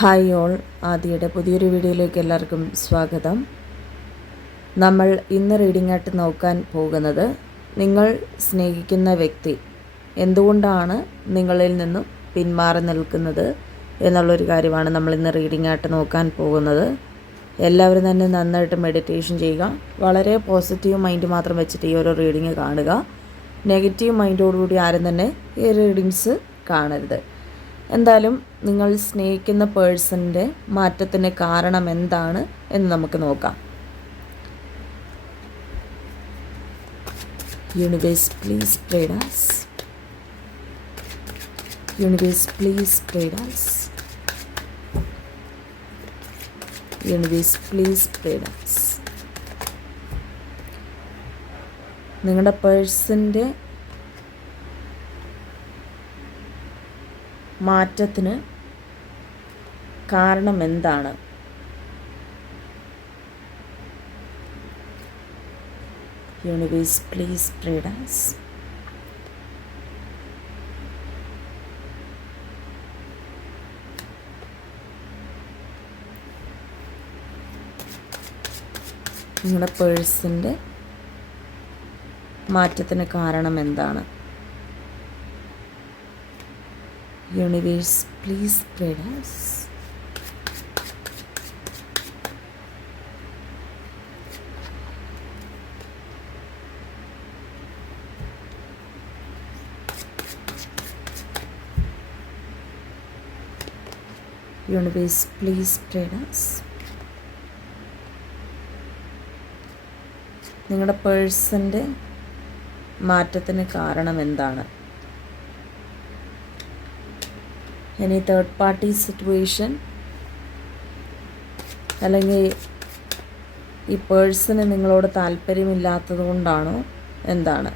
Hi all, ആദിയുടെ പുതിയൊരു വീഡിയോയിലേക്ക് എല്ലാവർക്കും സ്വാഗതം. നമ്മൾ ഇന്ന് റീഡിംഗ് ആയിട്ട് നോക്കാൻ പോകുന്നത് നിങ്ങൾ സ്നേഹിക്കുന്ന വ്യക്തി എന്തുകൊണ്ടാണ് നിങ്ങളിൽ നിന്നും പിന്മാറി നിൽക്കുന്നത് എന്നുള്ളൊരു കാര്യമാണ് നമ്മൾ ഇന്ന് റീഡിംഗ് ആയിട്ട് നോക്കാൻ പോകുന്നത്. എല്ലാവരും തന്നെ നന്നായിട്ട് മെഡിറ്റേഷൻ ചെയ്യുക. വളരെ പോസിറ്റീവ് മൈൻഡ് മാത്രം വെച്ചിട്ട് ഈ ഒരു റീഡിങ് കാണുക. നെഗറ്റീവ് മൈൻഡോടുകൂടി ആരും തന്നെ ഈ റീഡിങ്സ് കാണരുത്. എന്തായാലും നിങ്ങൾ സ്നേഹിക്കുന്ന പേഴ്സണിൻ്റെ മാറ്റത്തിന് കാരണം എന്താണ് എന്ന് നമുക്ക് നോക്കാം. Universe please guide us. Universe please guide us. Universe please guide us. നിങ്ങളുടെ പേഴ്സണിൻ്റെ മാറ്റത്തിന് കാരണം എന്താണ്? Universe please guide us. നിങ്ങളുടെ പേഴ്സണിൻ്റെ മാറ്റത്തിന് കാരണം എന്താണ്? Universe please guide us. Universe please guide us. നിങ്ങളുടെ പേഴ്സണിൻ്റെ മാറ്റത്തിന് കാരണം എന്താണ്? എനി തേർഡ് പാർട്ടി സിറ്റുവേഷൻ, അല്ലെങ്കിൽ ഈ പേഴ്സണ് നിങ്ങളോട് താല്പര്യമില്ലാത്തത് കൊണ്ടാണോ? എന്താണ്?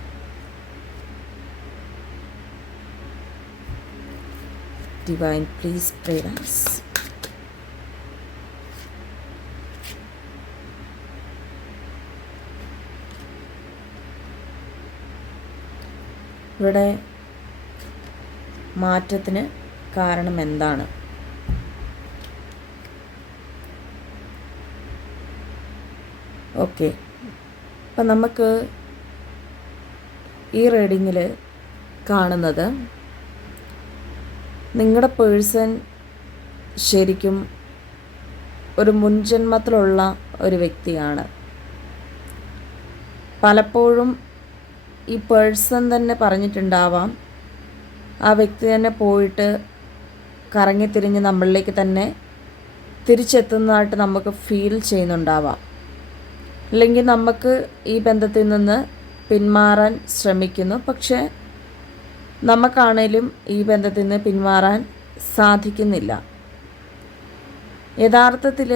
Divine please guide us. ഇവിടെ മാറ്റത്തിന് കാരണം എന്താണ്? ഓക്കെ, അപ്പം നമുക്ക് ഈ റീഡിങ്ങിൽ കാണുന്നത് നിങ്ങളുടെ പേഴ്സൺ ശരിക്കും ഒരു മുൻജന്മത്തിലുള്ള ഒരു വ്യക്തിയാണ്. പലപ്പോഴും ഈ പേഴ്സൺ തന്നെ പറഞ്ഞിട്ടുണ്ടാവാം, ആ വ്യക്തി തന്നെ പോയിട്ട് കറങ്ങിത്തിരിഞ്ഞ് നമ്മളിലേക്ക് തന്നെ തിരിച്ചെത്തുന്നതായിട്ട് നമുക്ക് ഫീൽ ചെയ്യുന്നുണ്ടാവാം. അല്ലെങ്കിൽ നമുക്ക് ഈ ബന്ധത്തിൽ നിന്ന് പിന്മാറാൻ ശ്രമിക്കുന്നു, പക്ഷേ നമുക്കാണേലും ഈ ബന്ധത്തിൽ നിന്ന് പിന്മാറാൻ സാധിക്കുന്നില്ല. യഥാർത്ഥത്തിൽ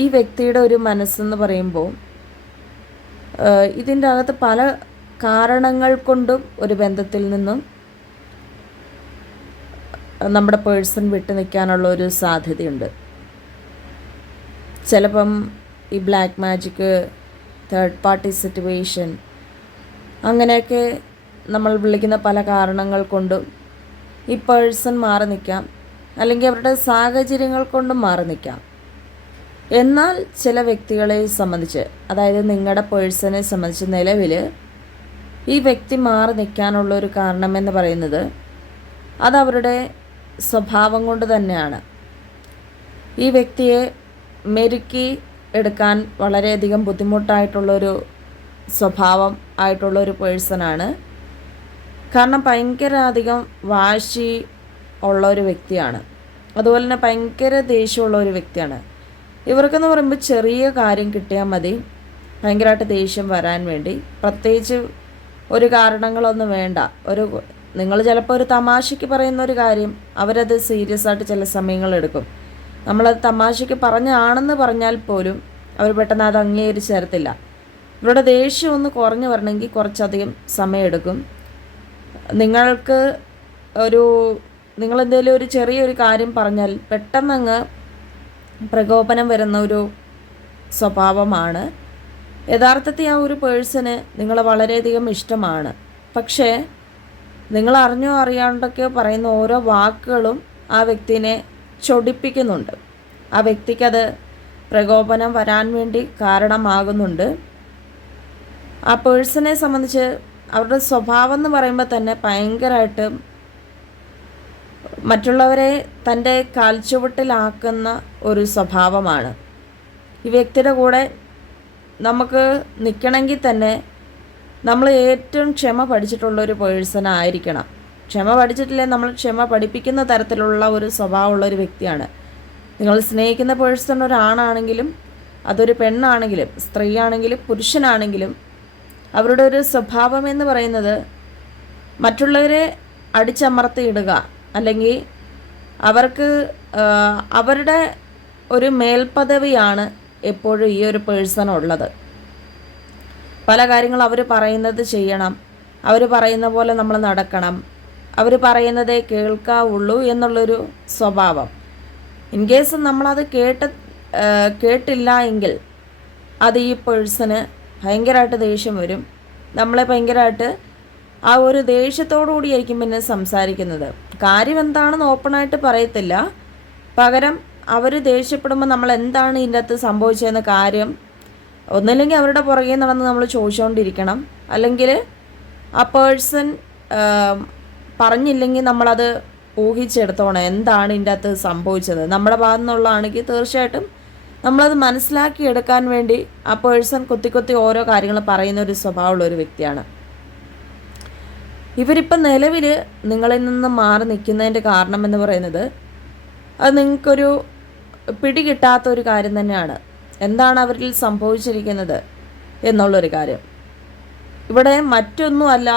ഈ വ്യക്തിയുടെ ഒരു മനസ്സെന്ന് പറയുമ്പോൾ ഇതിൻ്റെ അകത്ത് പല കാരണങ്ങൾ കൊണ്ടും ഒരു ബന്ധത്തിൽ നിന്നും നമ്മുടെ പേഴ്സൺ വിട്ടു നിൽക്കാനുള്ള ഒരു സാധ്യതയുണ്ട്. ചിലപ്പം ഈ black magic, third party situation, അങ്ങനെയൊക്കെ നമ്മൾ വിളിക്കുന്ന പല കാരണങ്ങൾ കൊണ്ടും ഈ പേഴ്സൺ മാറി നിൽക്കാം, അല്ലെങ്കിൽ അവരുടെ സാഹചര്യങ്ങൾ കൊണ്ടും മാറി നിൽക്കാം. എന്നാൽ ചില വ്യക്തികളെ സംബന്ധിച്ച്, അതായത് നിങ്ങളുടെ പേഴ്സണെ സംബന്ധിച്ച് നിലവിൽ ഈ വ്യക്തി മാറി നിൽക്കാനുള്ളൊരു കാരണമെന്ന് പറയുന്നത് അതവരുടെ സ്വഭാവം കൊണ്ട് തന്നെയാണ്. ഈ വ്യക്തിയെ മെരുക്കി എടുക്കാൻ വളരെയധികം ബുദ്ധിമുട്ടായിട്ടുള്ളൊരു സ്വഭാവം ആയിട്ടുള്ളൊരു പേഴ്സണാണ്. കാരണം ഭയങ്കര അധികം വാശി ഉള്ള ഒരു വ്യക്തിയാണ്. അതുപോലെ തന്നെ ഭയങ്കര ദേഷ്യമുള്ള ഒരു വ്യക്തിയാണ്. ഇവർക്കെന്ന് പറയുമ്പോൾ ചെറിയ കാര്യം കിട്ടിയാൽ മതി ഭയങ്കരമായിട്ട് ദേഷ്യം വരാൻ വേണ്ടി. പ്രത്യേകിച്ച് ഒരു കാരണങ്ങളൊന്നും വേണ്ട. നിങ്ങൾ ചിലപ്പോൾ ഒരു തമാശയ്ക്ക് പറയുന്ന ഒരു കാര്യം അവരത് സീരിയസ് ആയിട്ട് ചില സമയങ്ങളെടുക്കും. നമ്മളത് തമാശയ്ക്ക് പറഞ്ഞാണെന്ന് പറഞ്ഞാൽ പോലും അവർ പെട്ടെന്ന് അത് അംഗീകരിച്ച് തരത്തില്ല. ഇവരുടെ ദേഷ്യം ഒന്ന് കുറഞ്ഞു വരണമെങ്കിൽ കുറച്ചധികം സമയമെടുക്കും. നിങ്ങളെന്തെങ്കിലും ഒരു ചെറിയൊരു കാര്യം പറഞ്ഞാൽ പെട്ടെന്നങ്ങ് പ്രകോപനം വരുന്ന ഒരു സ്വഭാവമാണ്. യഥാർത്ഥത്തിൽ ആ ഒരു പേഴ്സണ് നിങ്ങളെ വളരെയധികം ഇഷ്ടമാണ്. പക്ഷേ നിങ്ങൾ അറിഞ്ഞോ അറിയാണ്ടൊക്കെയോ പറയുന്ന ഓരോ വാക്കുകളും ആ വ്യക്തിനെ ചൊടിപ്പിക്കുന്നുണ്ട്. ആ വ്യക്തിക്കത് പ്രകോപനം വരാൻ വേണ്ടി കാരണമാകുന്നുണ്ട്. ആ പേഴ്സണെ സംബന്ധിച്ച് അവരുടെ സ്വഭാവം എന്ന് പറയുമ്പോൾ തന്നെ ഭയങ്കരമായിട്ട് മറ്റുള്ളവരെ തൻ്റെ കാൽച്ചുവട്ടിലാക്കുന്ന ഒരു സ്വഭാവമാണ്. ഈ വ്യക്തിയുടെ കൂടെ നമുക്ക് നിൽക്കണമെങ്കിൽ തന്നെ നമ്മൾ ഏറ്റവും ക്ഷമ പഠിച്ചിട്ടുള്ളൊരു പേഴ്സൺ ആയിരിക്കണം. ക്ഷമ പഠിച്ചിട്ടില്ലേ നമ്മൾ ക്ഷമ പഠിപ്പിക്കുന്ന തരത്തിലുള്ള ഒരു സ്വഭാവമുള്ളൊരു വ്യക്തിയാണ്. നിങ്ങൾ സ്നേഹിക്കുന്ന പേഴ്സൺ ഒരാണാണെങ്കിലും അതൊരു പെണ്ണാണെങ്കിലും സ്ത്രീയാണെങ്കിലും പുരുഷനാണെങ്കിലും അവരുടെ ഒരു സ്വഭാവം എന്ന് പറയുന്നത് മറ്റുള്ളവരെ അടിച്ചമർത്തിയിടുക, അല്ലെങ്കിൽ അവർക്ക് അവരുടെ ഒരു മേൽപ്പദവിയാണ് എപ്പോഴും ഈ ഒരു പേഴ്സൺ ഉള്ളത്. പല കാര്യങ്ങളും അവർ പറയുന്നത് ചെയ്യണം, അവർ പറയുന്ന പോലെ നമ്മൾ നടക്കണം, അവർ പറയുന്നതേ കേൾക്കാവുള്ളൂ എന്നുള്ളൊരു സ്വഭാവം. ഇൻ കേസ് നമ്മളത് കേട്ടില്ല എങ്കിൽ അത് ഈ പേഴ്സണ് ഭയങ്കരമായിട്ട് ദേഷ്യം വരും. നമ്മളെ ഭയങ്കരമായിട്ട് ആ ഒരു ദേഷ്യത്തോടു കൂടിയായിരിക്കും പിന്നെ സംസാരിക്കുന്നത്. കാര്യം എന്താണെന്ന് ഓപ്പണായിട്ട് പറയത്തില്ല. പകരം അവർ ദേഷ്യപ്പെടുമ്പോൾ നമ്മൾ എന്താണ് ഇതിൻ്റെ അകത്ത് സംഭവിച്ചതെന്ന കാര്യം ഒന്നില്ലെങ്കിൽ അവരുടെ പുറകെ നടന്ന് നമ്മൾ ചോദിച്ചുകൊണ്ടിരിക്കണം, അല്ലെങ്കിൽ ആ പേഴ്സൺ പറഞ്ഞില്ലെങ്കിൽ നമ്മളത് ഊഹിച്ചെടുത്തോണം എന്താണ് ഇതിൻ്റെ അകത്ത് സംഭവിച്ചത്. നമ്മുടെ ഭാഗത്തു നിന്നുള്ളതാണെങ്കിൽ തീർച്ചയായിട്ടും നമ്മളത് മനസ്സിലാക്കിയെടുക്കാൻ വേണ്ടി ആ പേഴ്സൺ കൊത്തി ഓരോ കാര്യങ്ങൾ പറയുന്ന ഒരു സ്വഭാവമുള്ളൊരു വ്യക്തിയാണ്. ഇവരിപ്പം നിലവിൽ നിങ്ങളിൽ നിന്ന് മാറി നിൽക്കുന്നതിൻ്റെ കാരണം എന്ന് പറയുന്നത് അത് നിങ്ങൾക്കൊരു പിടികിട്ടാത്തൊരു കാര്യം തന്നെയാണ്. എന്താണ് അവരിൽ സംഭവിച്ചിരിക്കുന്നത് എന്നുള്ളൊരു കാര്യം. ഇവിടെ മറ്റൊന്നുമല്ല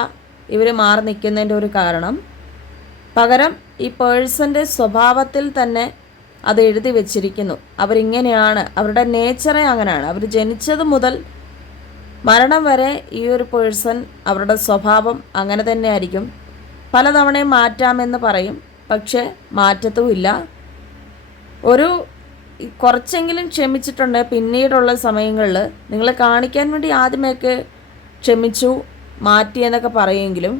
ഇവർ മാറി നിൽക്കുന്നതിൻ്റെ ഒരു കാരണം. പകരം ഈ പേഴ്സൻ്റെ സ്വഭാവത്തിൽ തന്നെ അത് എഴുതി വച്ചിരിക്കുന്നു. അവരിങ്ങനെയാണ്, അവരുടെ നേച്ചറേ അങ്ങനെയാണ്. അവർ ജനിച്ചത് മുതൽ മരണം വരെ ഈ ഒരു പേഴ്സൺ അവരുടെ സ്വഭാവം അങ്ങനെ തന്നെ ആയിരിക്കും. പലതവണയും മാറ്റാമെന്ന് പറയും, പക്ഷേ മാറ്റത്തുമില്ല. ഒരു കുറച്ചെങ്കിലും ക്ഷമിച്ചിട്ടുണ്ട്. പിന്നീടുള്ള സമയങ്ങളിൽ നിങ്ങൾ കാണിക്കാൻ വേണ്ടി ആദ്യമൊക്കെ ക്ഷമിച്ചു മാറ്റി എന്നൊക്കെ പറയുമെങ്കിലും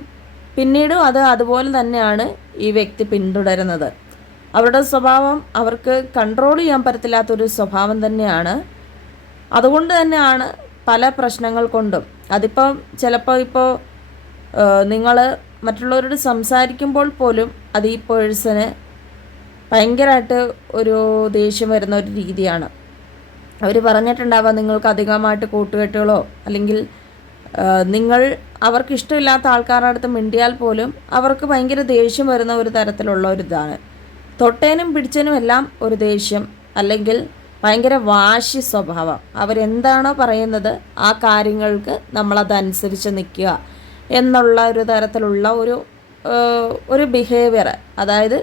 പിന്നീടും അത് അതുപോലെ തന്നെയാണ് ഈ വ്യക്തി പിന്തുടരുന്നത്. അവരുടെ സ്വഭാവം അവർക്ക് കൺട്രോൾ ചെയ്യാൻ പറ്റത്തില്ലാത്തൊരു സ്വഭാവം തന്നെയാണ്. അതുകൊണ്ട് തന്നെയാണ് പല പ്രശ്നങ്ങൾ കൊണ്ടും അതിപ്പം ചിലപ്പോൾ ഇപ്പോൾ നിങ്ങൾ മറ്റുള്ളവരോട് സംസാരിക്കുമ്പോൾ പോലും അത് ഈ പേഴ്സണ് ഭയങ്കരമായിട്ട് ഒരു ദേഷ്യം വരുന്ന ഒരു രീതിയാണ്. അവർ പറഞ്ഞിട്ടുണ്ടാവാം നിങ്ങൾക്ക് അധികമായിട്ട് കൂട്ടുകെട്ടുകളോ അല്ലെങ്കിൽ നിങ്ങൾ അവർക്ക് ഇഷ്ടമില്ലാത്ത ആൾക്കാരുടെ അടുത്ത് മിണ്ടിയാൽ പോലും അവർക്ക് ഭയങ്കര ദേഷ്യം വരുന്ന ഒരു തരത്തിലുള്ള ഒരു ഇതാണ്. തൊട്ടേനും പിടിച്ചതിനും എല്ലാം ഒരു ദേഷ്യം, അല്ലെങ്കിൽ ഭയങ്കര വാശി സ്വഭാവം. അവരെന്താണോ പറയുന്നത് ആ കാര്യങ്ങൾക്ക് നമ്മളതനുസരിച്ച് നിൽക്കുക എന്നുള്ള ഒരു തരത്തിലുള്ള ഒരു ബിഹേവിയർ, അതായത്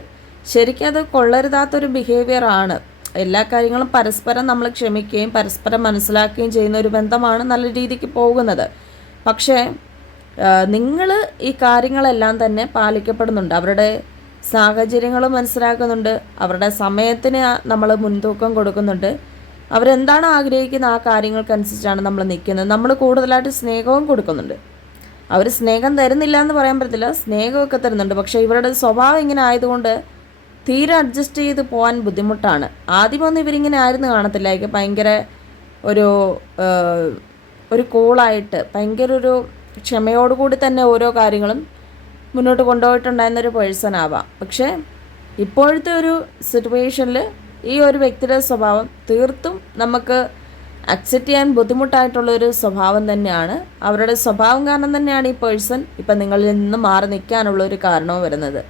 ശരിക്കും അത് കൊള്ളരുതാത്തൊരു ബിഹേവിയറാണ്. എല്ലാ കാര്യങ്ങളും പരസ്പരം നമ്മൾ ക്ഷമിക്കുകയും പരസ്പരം മനസ്സിലാക്കുകയും ചെയ്യുന്ന ഒരു ബന്ധമാണ് നല്ല രീതിക്ക് പോകുന്നത്. പക്ഷേ നിങ്ങൾ ഈ കാര്യങ്ങളെല്ലാം തന്നെ പാലിക്കപ്പെടുന്നുണ്ട്. അവരുടെ സാഹചര്യങ്ങൾ മനസ്സിലാക്കുന്നുണ്ട്, അവരുടെ സമയത്തിന് നമ്മൾ മുൻതൂക്കം കൊടുക്കുന്നുണ്ട്. അവരെന്താണ് ആഗ്രഹിക്കുന്നത് ആ കാര്യങ്ങൾക്കനുസരിച്ചാണ് നമ്മൾ നിൽക്കുന്നത്. നമ്മൾ കൂടുതലായിട്ട് സ്നേഹവും കൊടുക്കുന്നുണ്ട്. അവർ സ്നേഹം തരുന്നില്ല എന്ന് പറയാൻ പറ്റത്തില്ല, സ്നേഹമൊക്കെ തരുന്നുണ്ട്. പക്ഷേ ഇവരുടെ സ്വഭാവം ഇങ്ങനെ ആയതുകൊണ്ട് തീരെ അഡ്ജസ്റ്റ് ചെയ്ത് പോകാൻ ബുദ്ധിമുട്ടാണ്. ആദ്യമൊന്നും ഇവരിങ്ങനെ ആയിരുന്നു കാണത്തില്ലായിരിക്കും. ഭയങ്കര ഒരു കൂളായിട്ട് ഭയങ്കര ഒരു ക്ഷമയോടുകൂടി തന്നെ ഓരോ കാര്യങ്ങളും മുന്നോട്ട് കൊണ്ടുപോയിട്ടുണ്ടായിരുന്നൊരു പേഴ്സൺ ആവാം. പക്ഷേ ഇപ്പോഴത്തെ ഒരു സിറ്റുവേഷനിൽ ഈ ഒരു വ്യക്തിയുടെ സ്വഭാവം തീർത്തും നമുക്ക് അക്സെപ്റ്റ് ചെയ്യാൻ ബുദ്ധിമുട്ടായിട്ടുള്ളൊരു സ്വഭാവം തന്നെയാണ്. അവരുടെ സ്വഭാവം കാരണം തന്നെയാണ് ഈ പേഴ്സൺ ഇപ്പം നിങ്ങളിൽ നിന്ന് മാറി നിൽക്കാനുള്ളൊരു കാരണവും വരുന്നത്.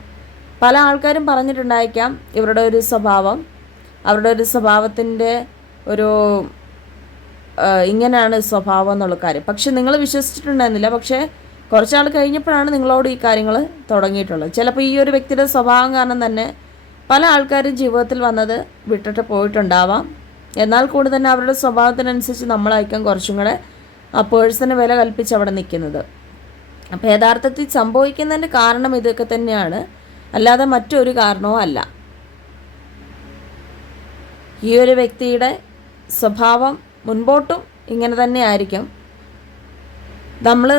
പല ആൾക്കാരും പറഞ്ഞിട്ടുണ്ടായിരിക്കാം ഇവരുടെ ഒരു സ്വഭാവം, അവരുടെ ഒരു സ്വഭാവത്തിൻ്റെ ഒരു ഇങ്ങനെയാണ് സ്വഭാവം എന്നുള്ള കാര്യം. പക്ഷെ നിങ്ങൾ വിശ്വസിച്ചിട്ടുണ്ടായിരുന്നില്ല. പക്ഷേ കുറച്ചാൾ കഴിഞ്ഞപ്പോഴാണ് നിങ്ങളോട് ഈ കാര്യങ്ങൾ തുടങ്ങിയിട്ടുള്ളത്. ചിലപ്പോൾ ഈ ഒരു വ്യക്തിയുടെ സ്വഭാവം കാരണം തന്നെ പല ആൾക്കാരും ജീവിതത്തിൽ വന്നത് വിട്ടിട്ട് പോയിട്ടുണ്ടാവാം. എന്നാൽ കൂടി തന്നെ അവരുടെ സ്വഭാവത്തിനനുസരിച്ച് നമ്മളായിരിക്കും കുറച്ചും കൂടെ ആ പേഴ്സണ് വില കൽപ്പിച്ച് അവിടെ നിൽക്കുന്നത്. അപ്പോൾ യഥാർത്ഥത്തിൽ സംഭവിക്കുന്നതിൻ്റെ കാരണം ഇതൊക്കെ തന്നെയാണ്, അല്ലാതെ മറ്റൊരു കാരണവും അല്ല. ഈ ഒരു വ്യക്തിയുടെ സ്വഭാവം മുൻപോട്ടും ഇങ്ങനെ തന്നെ ആയിരിക്കും. നമ്മൾ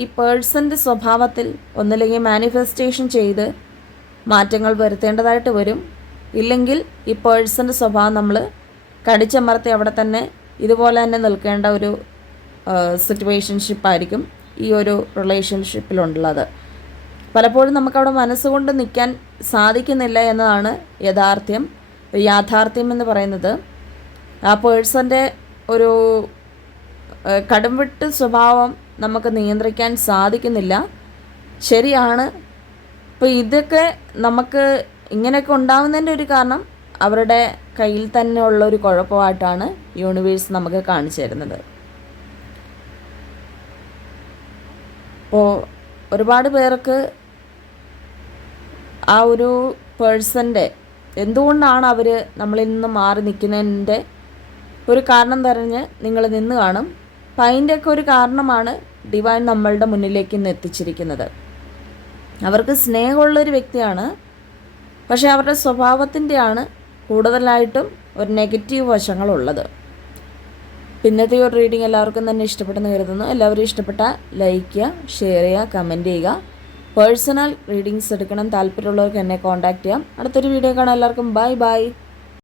ഈ പേഴ്സൻ്റെ സ്വഭാവത്തിൽ ഒന്നില്ലെങ്കിൽ മാനിഫെസ്റ്റേഷൻ ചെയ്ത് മാറ്റങ്ങൾ വരുത്തേണ്ടതായിട്ട് വരും. ഇല്ലെങ്കിൽ ഈ പേഴ്സൻ്റെ സ്വഭാവം നമ്മൾ കടിച്ചമർത്തി അവിടെ തന്നെ ഇതുപോലെ തന്നെ നിൽക്കേണ്ട ഒരു സിറ്റുവേഷൻഷിപ്പായിരിക്കും ഈ ഒരു റിലേഷൻഷിപ്പിലുള്ളത്. പലപ്പോഴും നമുക്കവിടെ മനസ്സുകൊണ്ട് നിൽക്കാൻ സാധിക്കുന്നില്ല എന്നതാണ് യാഥാർത്ഥ്യം എന്ന് പറയുന്നത്. ആ പേഴ്സൻ്റെ ഒരു കടുംവിട്ട് സ്വഭാവം നമുക്ക് നിയന്ത്രിക്കാൻ സാധിക്കുന്നില്ല. ശരിയാണ്. അപ്പോൾ ഇതൊക്കെ നമുക്ക് ഇങ്ങനെയൊക്കെ ഉണ്ടാകുന്നതിൻ്റെ ഒരു കാരണം അവരുടെ കയ്യിൽ തന്നെ ഉള്ളൊരു കുഴപ്പമായിട്ടാണ് യൂണിവേഴ്സ് നമുക്ക് കാണിച്ചു തരുന്നത്. അപ്പോൾ ഒരുപാട് പേർക്ക് ആ ഒരു പേഴ്സൻ്റെ എന്തുകൊണ്ടാണ് അവർ നമ്മളിൽ നിന്ന് മാറി നിൽക്കുന്നതിൻ്റെ ഒരു കാരണം പറഞ്ഞ് നിങ്ങൾ നിന്ന് കാണും. അപ്പം അതിൻ്റെയൊക്കെ ഒരു കാരണമാണ് ഡിവൈൻ നമ്മളുടെ മുന്നിലേക്ക് ഇന്ന് എത്തിച്ചിരിക്കുന്നത്. അവർക്ക് സ്നേഹമുള്ളൊരു വ്യക്തിയാണ്, പക്ഷേ അവരുടെ സ്വഭാവത്തിൻ്റെയാണ് കൂടുതലായിട്ടും ഒരു നെഗറ്റീവ് വശങ്ങളുള്ളത്. ഇന്നത്തെ ഒരു റീഡിങ് എല്ലാവർക്കും തന്നെ ഇഷ്ടപ്പെട്ടെന്ന് കരുതുന്നു. എല്ലാവരും ഇഷ്ടപ്പെട്ടാൽ ലൈക്ക് ചെയ്യുക, ഷെയർ ചെയ്യുക, കമൻറ്റ് ചെയ്യുക. പേഴ്സണൽ റീഡിങ്സ് എടുക്കണം താല്പര്യമുള്ളവർക്ക് എന്നെ കോൺടാക്റ്റ് ചെയ്യാം. അടുത്തൊരു വീഡിയോ കാണാം. എല്ലാവർക്കും ബൈ ബൈ.